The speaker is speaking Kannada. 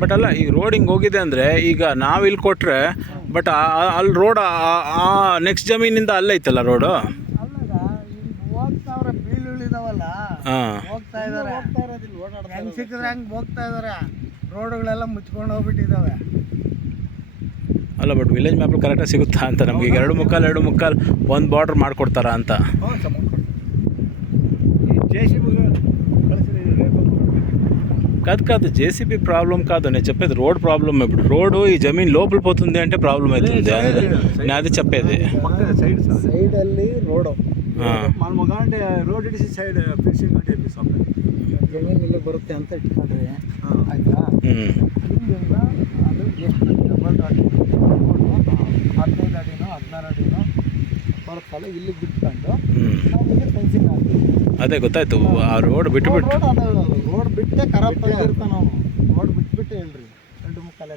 ಬಟ್ ಅಲ್ಲ, ಈಗ ರೋಡ್ ಹಿಂಗೆ ಹೋಗಿದೆ ಅಂದರೆ ಈಗ ನಾವು ಇಲ್ಲಿ ಕೊಟ್ಟರೆ ಬಟ್ ಅಲ್ಲಿ ರೋಡ್ ನೆಕ್ಸ್ಟ್ ಜಮೀನಿಂದ ಅಲ್ಲೈತಲ್ಲ ರೋಡು. ಹೋಗ್ತಾವ್ರೆ, ಬೀಳುಳಿದಾವಲ್ಲ, ಹಾಂ, ಹೋಗ್ತಾ ಇದಾರೆ. ಹೆಂಗ್ ಸಿಕ್ಕಿದ್ರೆ ಹಂಗೆ ಹೋಗ್ತಾ ಇದಾರೆ. ರೋಡುಗಳೆಲ್ಲ ಮುಚ್ಕೊಂಡು ಹೋಗ್ಬಿಟ್ಟಿದ್ದಾವೆ. ಅಲ್ಲ ಬಟ್ ವಿಲೇಜ್ ಮ್ಯಾಪಲ್ಲಿ ಕರೆಕ್ಟಾಗಿ ಸಿಗುತ್ತಾ ಅಂತ ನಮಗೆ. ಈಗ 2 ಮುಕ್ಕಾಲು ಒಂದು ಬಾರ್ಡ್ರ್ ಮಾಡಿಕೊಡ್ತಾರಾ ಅಂತ. కాదు జేసీబీ ప్రాబ్లం కాదు నేను చెప్పేది, రోడ్ ప్రాబ్లం. ఇప్పుడు రోడ్డు ఈ జమీన్ లోపల పోతుంది అంటే ప్రాబ్లం అవుతుంది. నేను అది చెప్పేది. సైడ్ రోడ్ మనము అంటే రోడ్ ఇడిಸಿ ಸೈಡ್ ಫಿನಿಶಿಂಗ್ ಅಂತ ಎಪಿಸೋಡ್ ಜಮೀನು ಇಲ್ಲಿ ಬರುತ್ತೆ ಅಂತ ಇಟ್ಕೊಂಡ್ರೆ ಆಯ್ತಾ. ಇಲ್ಲಿಂದ ಅದು ಎಷ್ಟು ಡಬಲ್ ಅಡಿ 15 ಅಡಿನೋ 16 ಅಡಿನೋ ಬರುತ್ತಲ್ಲ, ಇಲ್ಲಿ ಬಿಟ್ಕೊಂಡು ನಾವು ಇಲ್ಲಿ ಫೆನ್ಸಿಂಗ್ ಹಾಕ್ತೀವಿ. ಅದೇ ಗೊತ್ತಾಯ್ತು. ಆ ರೋಡ್ ಬಿಟ್ಟು ರೋಡ್ ಬಿಟ್ಟೆ ಖರಾಬ್ ಆಗಿರ್ತಾವೆ ನಾವು. ರೋಡ್ ಬಿಟ್ಬಿಟ್ಟು ಹೇಳ್ರಿ 2 ಮುಕ್ಕಾಲು